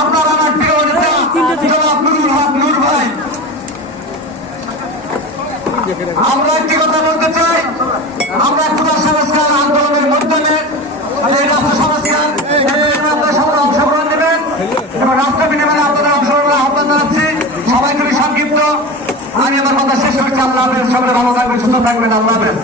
আপনার আমার প্রিয় নেতা জনাব নুরুল হক নূর ভাই। আমরা একটি কথা বলতে চাই, আমরা ক্ষুধা সংস্কার আন্দোলনের মাধ্যমে রাষ্ট্র সংস্কার আপনারা অংশগ্রহণ নেবেন এবং রাষ্ট্র বিনিময়ে আপনাদের অংশগ্রহণের আহ্বান জানাচ্ছি। সবাই খুবই সংক্ষিপ্ত, আমি আমার কথা শেষ করছি। আল্লাহ হাফেজ, সকলে ভালো থাকবেন, সুস্থ থাকবেন। আল্লাহ হাফেজ।